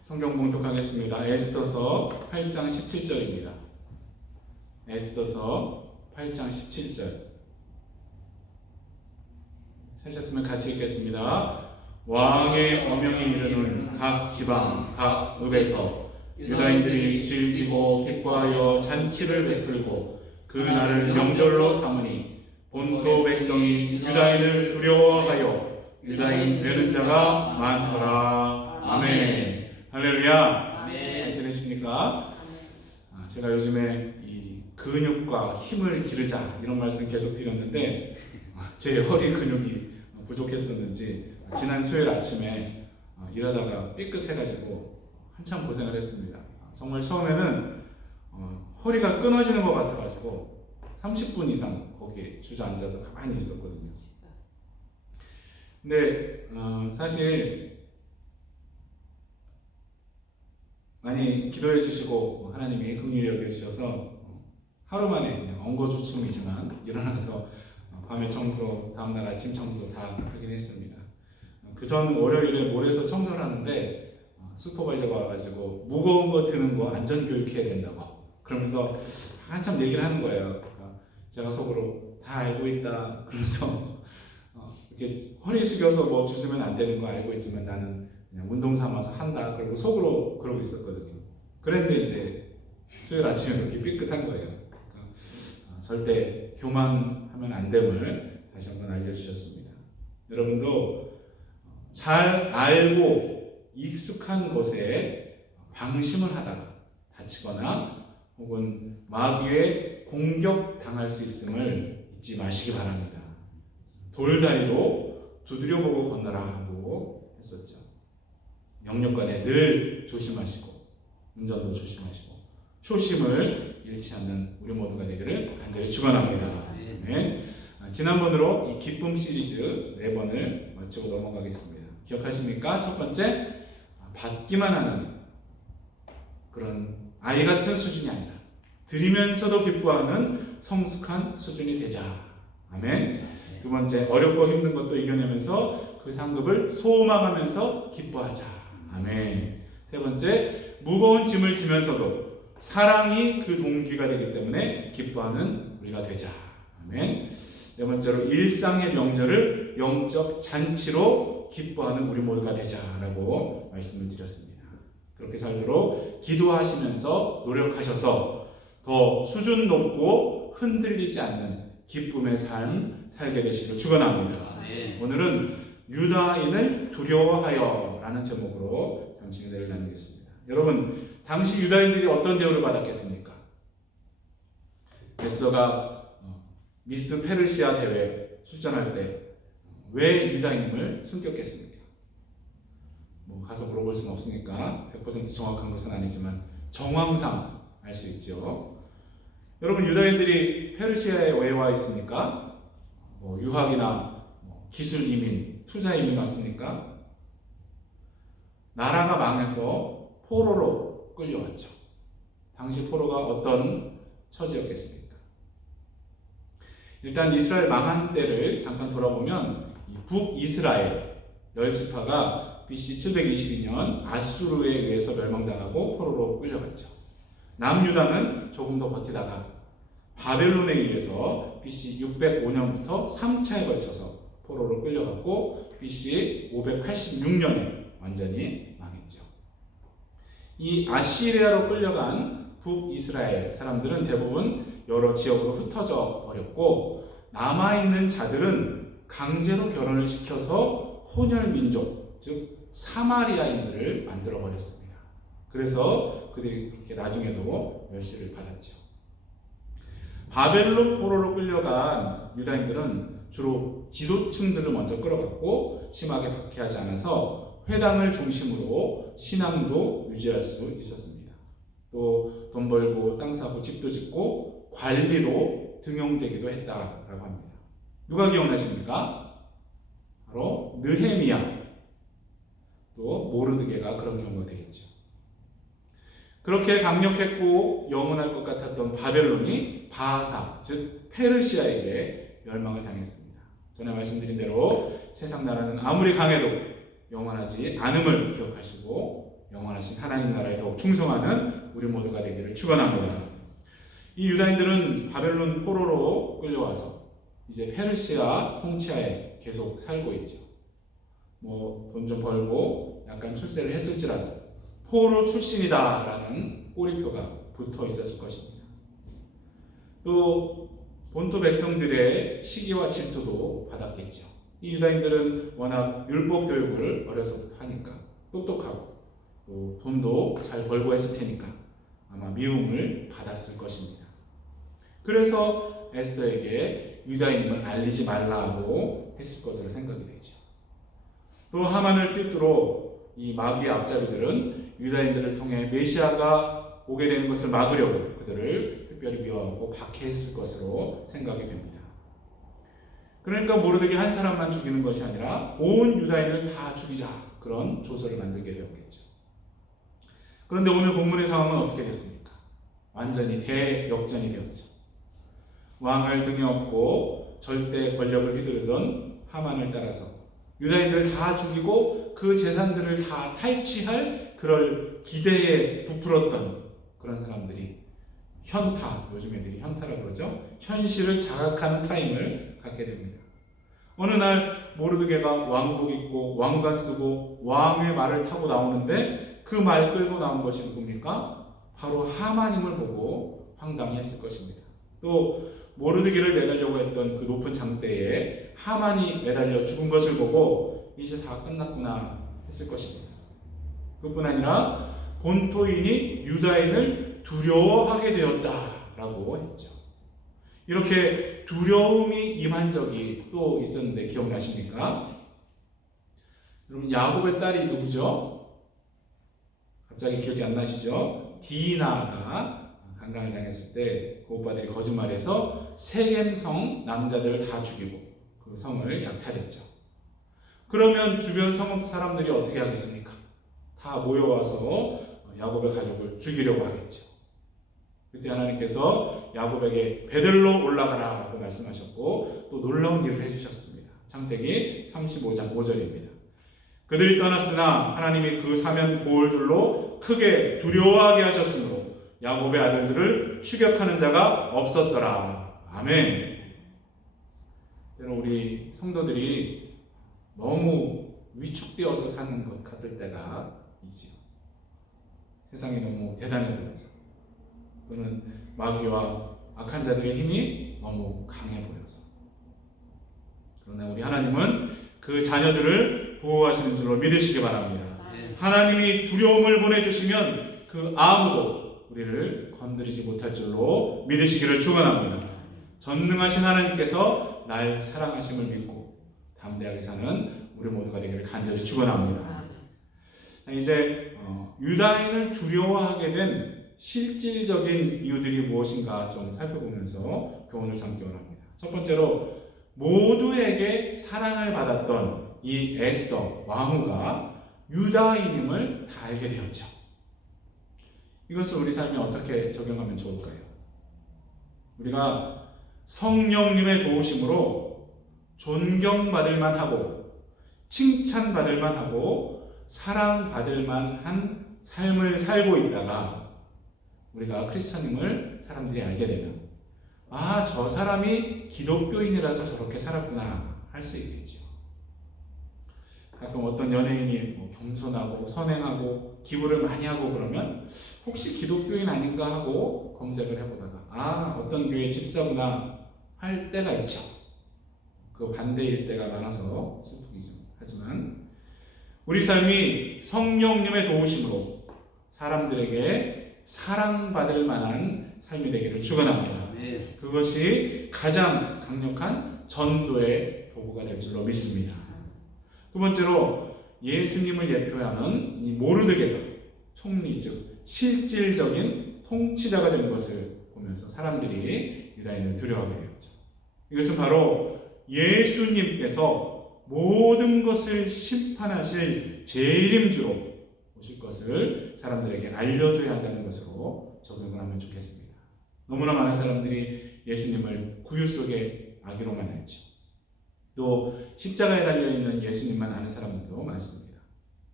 성경 봉독하겠습니다. 에스더서 8장 17절입니다. 에스더서 8장 17절. 찾으셨으면 같이 읽겠습니다. 왕의 어명이 이르는 각 지방, 각 읍에서 유다인들이 즐기고 기뻐하여 잔치를 베풀고 그 날을 명절로 삼으니 본토 백성이 유다인을 두려워하여 유다인 되는 자가 많더라. 아멘. 할렐루야. 잘 지내십니까? 제가 요즘에 이 근육과 힘을 기르자 이런 말씀 계속 드렸는데 제 허리 근육이 부족했었는지 지난 수요일 아침에 일하다가 삐끗해가지고 한참 고생을 했습니다. 정말 처음에는 허리가 끊어지는 것 같아가지고 30분 이상 거기에 주저앉아서 가만히 있었거든요. 근데 사실 많이 기도해 주시고 하나님이 긍휼히 여겨주셔서 하루 만에 그냥 엉거주춤이지만 일어나서 밤에 청소, 다음날 아침 청소 다 하긴 했습니다. 그 전 월요일에 몰에서 청소를 하는데 슈퍼바이저가 와가지고 무거운 거 드는 거 안전교육해야 된다고 그러면서 한참 얘기를 하는 거예요. 그러니까 제가 속으로 다 알고 있다 그러면서 이렇게 허리 숙여서 뭐 주스면 안 되는 거 알고 있지만 나는 그냥 운동 삼아서 한다 그리고 속으로 그러고 있었거든요. 그런데 이제 수요일 아침에 그렇게 삐끗한 거예요. 그러니까 절대 교만하면 안 됨을 다시 한번 알려주셨습니다. 여러분도 잘 알고 익숙한 것에 방심을 하다가 다치거나 혹은 마귀에 공격당할 수 있음을 잊지 마시기 바랍니다. 돌다리로 두드려보고 건너라 하고 했었죠. 영육간에 늘 조심하시고 운전도 조심하시고 초심을 잃지 않는 우리 모두가 되기를 간절히 축원합니다. 네. 지난번으로 이 기쁨 시리즈 4번을 마치고 넘어가겠습니다. 기억하십니까? 첫 번째, 받기만 하는 그런 아이 같은 수준이 아니라 드리면서도 기뻐하는 성숙한 수준이 되자. 아멘. 두 번째, 어렵고 힘든 것도 이겨내면서 그 상급을 소망하면서 기뻐하자. 아멘. 세 번째, 무거운 짐을 지면서도 사랑이 그 동기가 되기 때문에 기뻐하는 우리가 되자. 아멘. 네 번째로, 일상의 명절을 영적 잔치로 기뻐하는 우리 모두가 되자라고 말씀을 드렸습니다. 그렇게 살도록 기도하시면서 노력하셔서 더 수준 높고 흔들리지 않는 기쁨의 삶 살게 되시기를 축원합니다. 오늘은 유다인을 두려워하여 라는 제목으로 잠시 은혜를 나누겠습니다. 여러분, 당시 유다인들이 어떤 대우를 받았겠습니까? 에스더가 미스 페르시아 대회 출전할 때 왜 유다인임을 숨겼겠습니까? 뭐 가서 물어볼 수는 없으니까 100% 정확한 것은 아니지만 정황상 알 수 있죠. 여러분, 유다인들이 페르시아에 왜 와 있습니까? 뭐 유학이나 기술 이민, 투자 이민 왔습니까? 나라가 망해서 포로로 끌려왔죠. 당시 포로가 어떤 처지였겠습니까? 일단 이스라엘 망한 때를 잠깐 돌아보면 북이스라엘 10지파가 BC 722년 아수르에 의해서 멸망당하고 포로로 끌려갔죠. 남유다는 조금 더 버티다가 바벨론에 의해서 BC 605년부터 3차에 걸쳐서 포로로 끌려갔고 BC 586년에 완전히 망했죠. 이 아시리아로 끌려간 북이스라엘 사람들은 대부분 여러 지역으로 흩어져 버렸고 남아있는 자들은 강제로 결혼을 시켜서 혼혈민족, 즉 사마리아인들을 만들어 버렸습니다. 그래서 그들이 그렇게 나중에도 멸시를 받았죠. 바벨론 포로로 끌려간 유다인들은 주로 지도층들을 먼저 끌어갔고 심하게 박해하지 않아서 회당을 중심으로 신앙도 유지할 수 있었습니다. 또 돈 벌고 땅 사고 집도 짓고 관리로 등용되기도 했다라고 합니다. 누가 기억나십니까? 바로 느헤미야, 또 모르드게가 그런 경우가 되겠죠. 그렇게 강력했고 영원할 것 같았던 바벨론이 바하사, 즉 페르시아에게 멸망을 당했습니다. 전에 말씀드린 대로 세상 나라는 아무리 강해도 영원하지 않음을 기억하시고 영원하신 하나님 나라에 더욱 충성하는 우리 모두가 되기를 축원합니다. 이 유다인들은 바벨론 포로로 끌려와서 이제 페르시아 통치하에 계속 살고 있죠. 뭐 돈 좀 벌고 약간 출세를 했을지라도 포로 출신이다라는 꼬리표가 붙어 있었을 것입니다. 또 본토 백성들의 시기와 질투도 받았겠죠. 이 유다인들은 워낙 율법 교육을 어려서부터 하니까 똑똑하고 또 돈도 잘 벌고 했을 테니까 아마 미움을 받았을 것입니다. 그래서 에스더에게 유다인임을 알리지 말라고 했을 것으로 생각이 되죠. 또 하만을 필두로 이 마귀의 앞잡이들은 유다인들을 통해 메시아가 오게 되는 것을 막으려고 그들을 특별히 미워하고 박해했을 것으로 생각이 됩니다. 그러니까 모르드게 한 사람만 죽이는 것이 아니라 온 유다인을 다 죽이자, 그런 조서를 만들게 되었겠죠. 그런데 오늘 본문의 상황은 어떻게 됐습니까? 완전히 대역전이 되었죠. 왕을 등에 업고 절대 권력을 휘두르던 하만을 따라서 유다인들 다 죽이고 그 재산들을 다 탈취할 그럴 기대에 부풀었던 그런 사람들이 현타, 요즘 애들이 현타라고 그러죠. 현실을 자각하는 타임을 갖게 됩니다. 어느 날 모르드게가 왕복 입고 왕관 쓰고 왕의 말을 타고 나오는데 그 말 끌고 나온 것이 누굽니까? 바로 하만임을 보고 황당했을 것입니다. 또 모르드게를 매달려고 했던 그 높은 장대에 하만이 매달려 죽은 것을 보고 이제 다 끝났구나 했을 것입니다. 그뿐 아니라 본토인이 유다인을 두려워하게 되었다라고 했죠. 이렇게 두려움이 임한 적이 또 있었는데 기억나십니까? 여러분, 야곱의 딸이 누구죠? 갑자기 기억이 안 나시죠? 디나가 강간을 당했을 때 그 오빠들이 거짓말해서 세겜성 남자들을 다 죽이고 그 성을 약탈했죠. 그러면 주변 성읍 사람들이 어떻게 하겠습니까? 다 모여와서 야곱의 가족을 죽이려고 하겠죠. 그때 하나님께서 야곱에게 베들로 올라가라고 말씀하셨고 또 놀라운 일을 해주셨습니다. 창세기 35장 5절입니다. 그들이 떠났으나 하나님이 그 사면 고을들로 크게 두려워하게 하셨으므로 야곱의 아들들을 추격하는 자가 없었더라. 아멘. 때로 우리 성도들이 너무 위축되어서 사는 것 같을 때가 있지요. 세상이 너무 대단해 보여서, 또는 마귀와 악한 자들의 힘이 너무 강해 보여서. 그러나 우리 하나님은 그 자녀들을 보호하시는 줄로 믿으시기 바랍니다. 하나님이 두려움을 보내주시면 그 아무도 우리를 건드리지 못할 줄로 믿으시기를 축원합니다. 전능하신 하나님께서 날 사랑하심을 믿고 담대하게 사는 우리 모두가 되기를 간절히 축원합니다. 이제 유다인을 두려워하게 된 실질적인 이유들이 무엇인가 좀 살펴보면서 교훈을 삼기 원합니다. 첫 번째로, 모두에게 사랑을 받았던 이 에스더 왕후가 유다인임을 다 알게 되었죠. 이것을 우리 삶에 어떻게 적용하면 좋을까요? 우리가 성령님의 도우심으로 존경받을 만하고 칭찬받을 만하고 사랑받을 만한 삶을 살고 있다가 우리가 크리스천임을 사람들이 알게 되면, 아, 저 사람이 기독교인이라서 저렇게 살았구나 할 수 있겠죠. 가끔 어떤 연예인이 겸손하고 선행하고 기부를 많이 하고 그러면 혹시 기독교인 아닌가 하고 검색을 해보다가, 아, 어떤 교회 집사구나 할 때가 있죠. 그 반대일 때가 많아서 슬프기죠. 하지만 우리 삶이 성령님의 도우심으로 사람들에게 사랑받을 만한 삶이 되기를 축원합니다. 그것이 가장 강력한 전도의 도구가 될 줄로 믿습니다. 두 번째로, 예수님을 예표하는 이 모르드게가 총리, 즉 실질적인 통치자가 된 것을 보면서 사람들이 유다인을 두려워하게 되었죠. 이것은 바로 예수님께서 모든 것을 심판하실 재림주로 오실 것을 사람들에게 알려줘야 한다는 것으로 적용을 하면 좋겠습니다. 너무나 많은 사람들이 예수님을 구유 속의 아기로만 알죠. 또 십자가에 달려있는 예수님만 아는 사람들도 많습니다.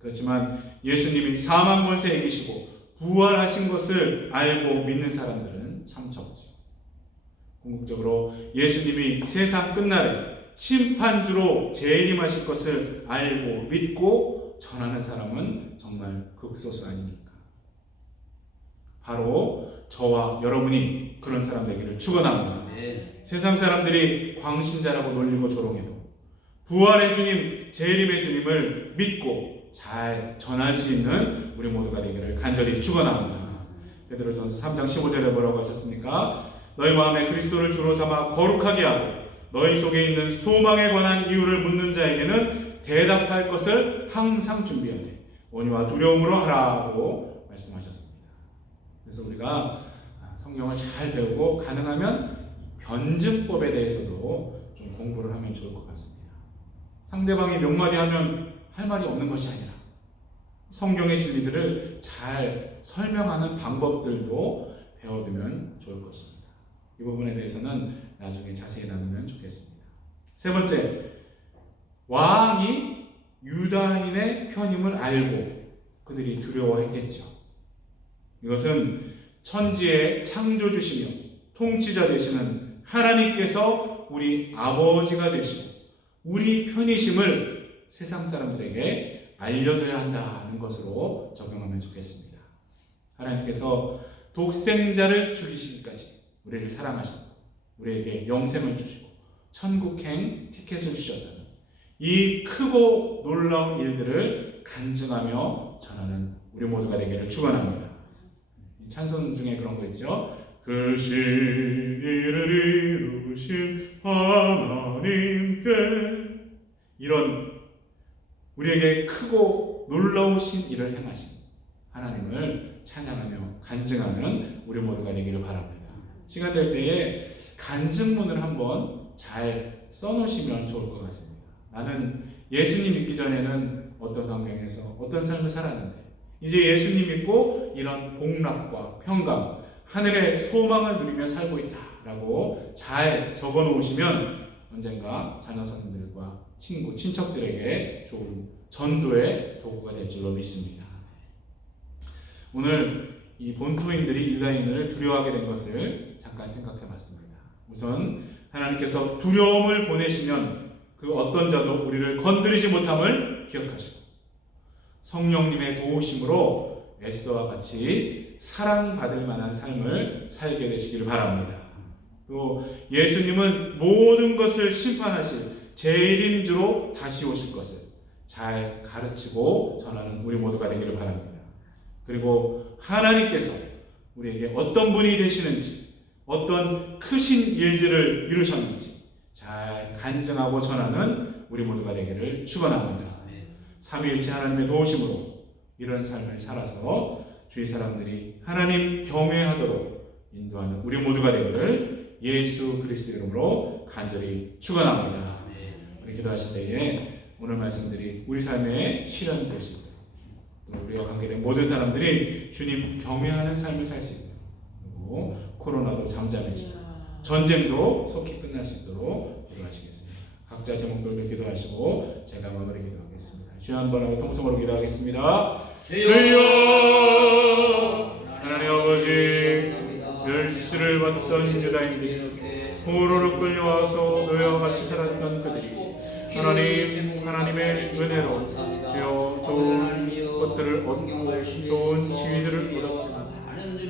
그렇지만 예수님이 사망 권세에 이기시고 부활하신 것을 알고 믿는 사람들은 참 적죠. 궁극적으로 예수님이 세상 끝날에 심판주로 재림하실 것을 알고 믿고 전하는 사람은 정말 극소수 아닙니까? 바로 저와 여러분이 그런 사람 되기를 축원합니다. 세상 사람들이 광신자라고 놀리고 조롱해도 부활의 주님, 재림의 주님을 믿고 잘 전할 수 있는 우리 모두가 되기를 간절히 축원합니다. 베드로전서 3장 15절에 뭐라고 하셨습니까? 너희 마음에 그리스도를 주로 삼아 거룩하게 하고 너희 속에 있는 소망에 관한 이유를 묻는 자에게는 대답할 것을 항상 준비하되 온유와 두려움으로 하라고 말씀하셨습니다. 그래서 우리가 성경을 잘 배우고 가능하면 변증법에 대해서도 좀 공부를 하면 좋을 것 같습니다. 상대방이 몇 마디 하면 할 말이 없는 것이 아니라 성경의 진리들을 잘 설명하는 방법들도 배워두면 좋을 것입니다. 이 부분에 대해서는 나중에 자세히 나누면 좋겠습니다. 세 번째, 왕이 유다인의 편임을 알고 그들이 두려워했겠죠. 이것은 천지의 창조주시며 통치자 되시는 하나님께서 우리 아버지가 되시고 우리 편이심을 세상 사람들에게 알려줘야 한다는 것으로 적용하면 좋겠습니다. 하나님께서 독생자를 죽이시기까지 우리를 사랑하셨고 우리에게 영생을 주시고 천국행 티켓을 주셨다는 이 크고 놀라운 일들을 간증하며 전하는 우리 모두가 되기를 축원합니다. 찬송 중에 그런 거 있죠. 그 신일을 이루신 하나님께, 이런 우리에게 크고 놀라우신 일을 행하신 하나님을 찬양하며 간증하는 우리 모두가 되기를 바랍니다. 시간 될 때에 간증문을 한번 잘 써놓으시면 좋을 것 같습니다. 나는 예수님 믿기 전에는 어떤 환경에서 어떤 삶을 살았는데 이제 예수님 믿고 이런 복락과 평강, 하늘의 소망을 누리며 살고 있다라고 잘 적어 놓으시면 언젠가 자녀선들과 친구, 친척들에게 좋은 전도의 도구가 될 줄로 믿습니다. 오늘 이 본토인들이 유다인을 두려워하게 된 것을 잠깐 생각해 봤습니다. 우선 하나님께서 두려움을 보내시면 그 어떤 자도 우리를 건드리지 못함을 기억하시고 성령님의 도우심으로 에스더와 같이 사랑받을 만한 삶을 살게 되시기를 바랍니다. 또 예수님은 모든 것을 심판하실 재림주로 다시 오실 것을 잘 가르치고 전하는 우리 모두가 되기를 바랍니다. 그리고 하나님께서 우리에게 어떤 분이 되시는지, 어떤 크신 일들을 이루셨는지 잘 간증하고 전하는 우리 모두가 되기를 축원합니다. 삼위일체 하나님의 도우심으로 이런 삶을 살아서 주위 사람들이 하나님 경외하도록 인도하는 우리 모두가 되기를 예수 그리스도 이름으로 간절히 축원합니다. 우리 기도하실 때에 오늘 말씀들이 우리 삶에 실현될 수 있도록, 또 우리와 관계된 모든 사람들이 주님 경외하는 삶을 살 수 있도록, 그리고 코로나도 잠잠해지고 전쟁도 속히 끝날 수 있도록 기도하시겠습니다. 각자 제목들로 기도하시고 제가 마무리 기도하겠습니다. 주여 한번 하고 통성으로 기도하겠습니다. 주여 하나님 아버지, 멸시를 받던 유다인들이 포로로 끌려와서 너희와 같이 살았던 그들이 하나님의 은혜로 주여 좋은 것들을 얻고 좋은 지위들을 얻었지만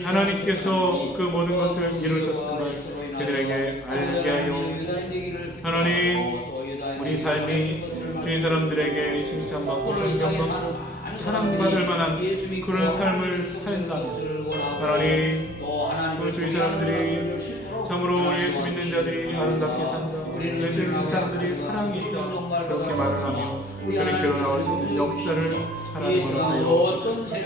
하나님께서 그 모든 것을 이루셨음을 그들에게 알게 하여 주시옵소서. 하나님, 우리 삶이 주위 사람들에게 칭찬받고 존경받고 사랑받을 만한 그런 삶을 산다면 하나님, 우리 주위 사람들이 참으로 예수 믿는 자들이 아름답게 산다, 예수 믿는 사람들이 사랑이 있다, 그렇게 말을 하며 주님께로 나올 수 있는 역사를 하나님 허락하여 주옵소서.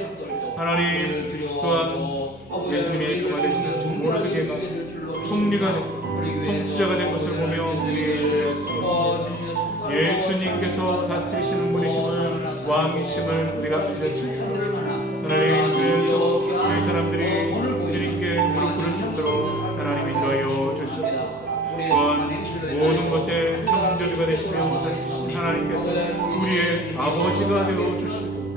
하나님, 또한 예수님의 그가 되시는 모든 개가 총리가 되고 통치자가 된 것을 보며 그리스도였습니다. 예수님께서 다스리시는 분이심을, 왕이심을 우리가 알려주옵소서. 하나님, 그래서 저희 사람들이 주님께 무릎 꿇을 수 있도록 하나님 인도하여 주시옵소서. 또한 모든 것의 창조주가 되시며 다스리신 하나님께서 우리의 아버지가 되어 주시고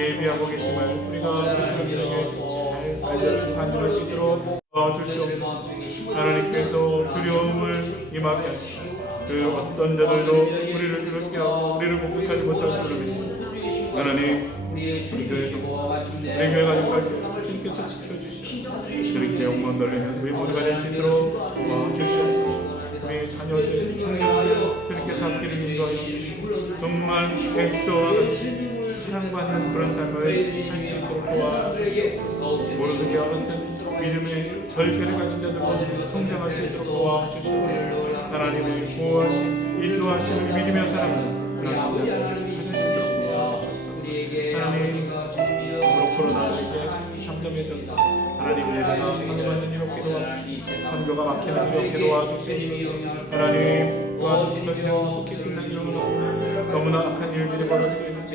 예비하고 계심을 우리가 주님에게 잘 알려 간증할 수 있도록 도와주시옵소서. 하나님께서 두려움을 임하게 하시고 그 어떤 자들도 우리를 그렇게 하고 우리를 공격하지 못할 줄을 믿습니다. 하나님, 우리 교회에서 우리 교회 가족까지 주님께서 지켜주시옵소서. 주님께 영광 돌리는 우리 모두가 될 수 있도록 도와주시옵소서. 우리 자녀들, 청년들 주님께서 앞길을 인도하여 주시고 정말 에스더와 같이 사랑받는 그런 삶을 살 수 있도록 도와주시옵소서. 모르는 이와 같은 믿음의 절개를 가진 자들로 성장할 수 있도록 도와주시옵소서. 하나님의 구호하심, 인도하심을 믿으며 살아가는 그런 남자들 가질 수 있도록 도와주시옵소서. 하나님, 코로나가 이제 잠잠해졌어. 하나님, 예배가 방해받는 일 없게 도와주시옵소서. 선교가 막히는 일 없게 도와주시옵소서. 하나님, 전쟁 속히 끝난 일로 너무나 악한 일들이 벌어지고 있는데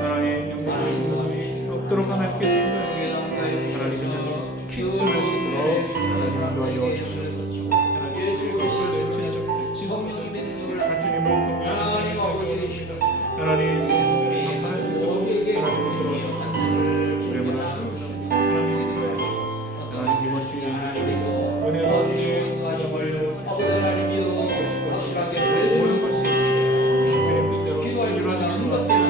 하나님, 영광을 주시는 없도록 하나님께서 인도하옵소서. 하나님의 전쟁에서 끝날 수 있도록 하나님 인도하여 주시옵소서. 하나님, 그것을 진정 주님을 경외하는 삶을 살게 해주시옵소서. 하나님, 방문할 수 있도록 하나님을 끌어주시옵소서. 우리의 수 없어 하나님 인도해 주시옵소서. 하나님, 이번 주에 은혜와 은혜의 자녀를 주시옵소서. 모든 것이 주님 뜻대로 잘 이루어지는 것 같아요.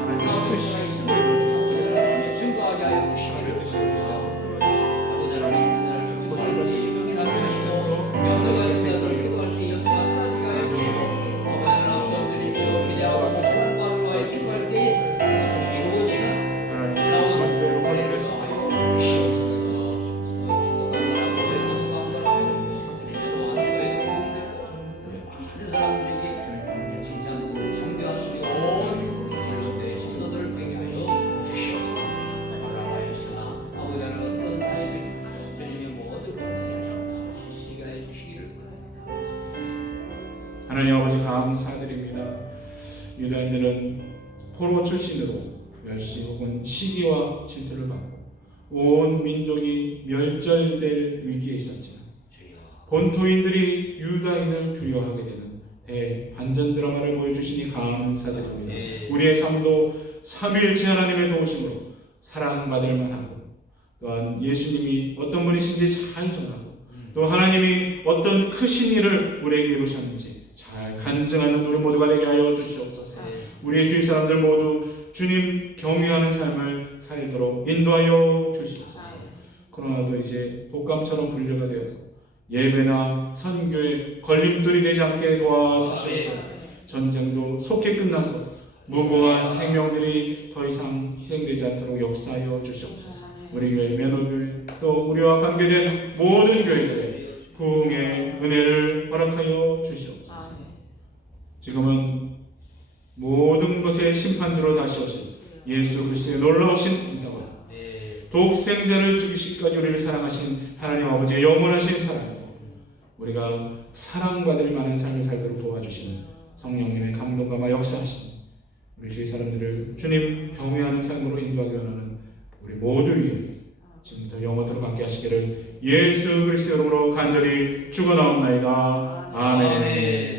하나님의 뜻이 이루어지시옵소서. 하나님의 뜻이 이루어지시옵소서. 하나님 아버지 감사드립니다. 유다인들은 포로 출신으로 멸시 혹은 시기와 질투를 받고 온 민족이 멸절될 위기에 있었지만 본토인들이 유다인을 두려워하게 되는 대반전 드라마를 보여주시니 감사드립니다. 우리의 삶도 삼위일체 하나님의 도우심으로 사랑받을 만하고 또한 예수님이 어떤 분이신지 잘 전하고 또 하나님이 어떤 크신 일을 우리에게 이루셨는지 잘 간증하는 우리 모두가 되게 하여 주시옵소서. 우리의 주위 사람들 모두 주님 경외하는 삶을 살도록 인도하여 주시옵소서. 코로나도 이제 독감처럼 분류가 되어서 예배나 선교에 걸림돌이 되지 않게 도와주시옵소서. 전쟁도 속히 끝나서 무고한 생명들이 더 이상 희생되지 않도록 역사하여 주시옵소서. 우리 교회, 면호교회, 또 우리와 관계된 모든 교회들의 부흥의 은혜를 허락하여 주시옵소서. 지금은 모든 것의 심판주로 다시 오신 예수 그리스도의 놀라우신 은혜와 독생자를 죽이시기까지 우리를 사랑하신 하나님 아버지의 영원하신 사랑, 우리가 사랑받을 만한 삶을 살도록 도와주시는 성령님의 감동과 역사하신 우리 주위 사람들을 주님 경외하는 삶으로 인도하기 원하는 우리 모두 위에 지금부터 영원토록 함께 하시기를 예수 그리스도 이름으로 간절히 축원하옵나이다. 아멘.